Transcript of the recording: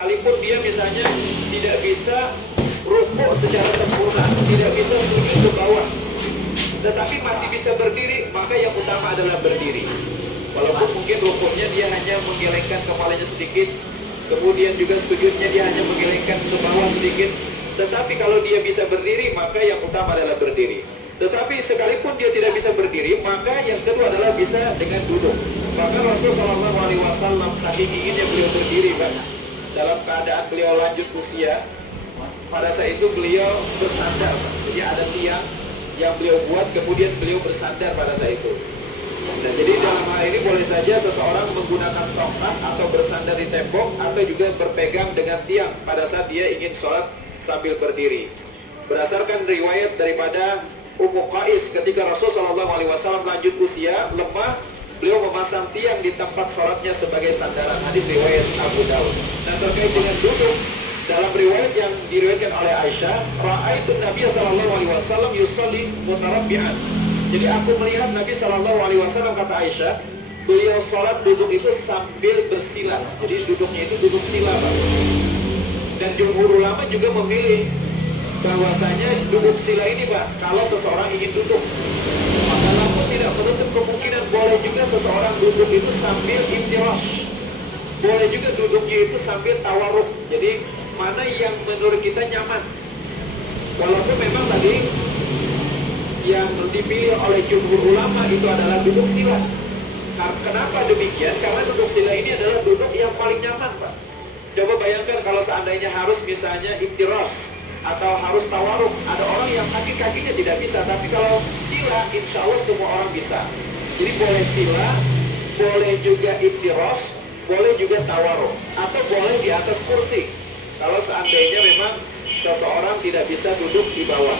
Sekalipun dia misalnya tidak bisa rukuk secara sempurna, tidak bisa sujud ke bawah, tetapi masih bisa berdiri, maka yang utama adalah berdiri. Walaupun mungkin rukuknya dia hanya menggelengkan kepalanya sedikit, kemudian juga sujudnya dia hanya menggelengkan ke bawah sedikit, tetapi kalau dia bisa berdiri, maka yang utama adalah berdiri. Tetapi sekalipun dia tidak bisa berdiri, maka yang kedua adalah bisa dengan duduk. Bahkan Rasulullah SAW saking inginnya beliau berdiri, Pak, dalam keadaan beliau lanjut usia, pada saat itu beliau bersandar, Pak. Jadi ada tiang yang beliau buat, kemudian beliau bersandar pada saat itu. Nah, jadi dalam hal ini boleh saja seseorang menggunakan tongkat atau bersandar di tembok, atau juga berpegang dengan tiang pada saat dia ingin sholat sambil berdiri. Berdasarkan riwayat daripada Ummu Qais, ketika Rasulullah SAW lanjut usia, lemah, beliau memasang tiang di tempat sholatnya sebagai sandaran. Hadis riwayat Abu Daud. Nah, terkait dengan duduk, dalam riwayat yang diriwayatkan oleh Aisyah, ra'aitu Nabi SAW yusalli mutarabbi'an. Jadi aku melihat Nabi SAW, kata Aisyah, beliau sholat duduk itu sambil bersila. Jadi duduknya itu duduk sila, Pak. Dan jumhur ulama juga memilih bahwasanya duduk sila ini, Pak, kalau seseorang ingin duduk, maka namun tidak menutup kemungkinan boleh juga seseorang duduk itu sambil iftirash, boleh juga duduknya itu sambil tawarruk. Jadi mana yang menurut kita nyaman. Walaupun memang tadi yang dipilih oleh jumhur ulama itu adalah duduk sila. Kenapa demikian? Karena duduk sila ini adalah duduk yang paling nyaman, Pak. Coba bayangkan kalau seandainya harus misalnya iftirash atau harus tawaruk, ada orang yang sakit kakinya tidak bisa, tapi kalau sila insya Allah semua orang bisa. Jadi boleh sila, boleh juga iftirash, boleh juga tawaruk, atau boleh di atas kursi kalau seandainya memang seseorang tidak bisa duduk di bawah.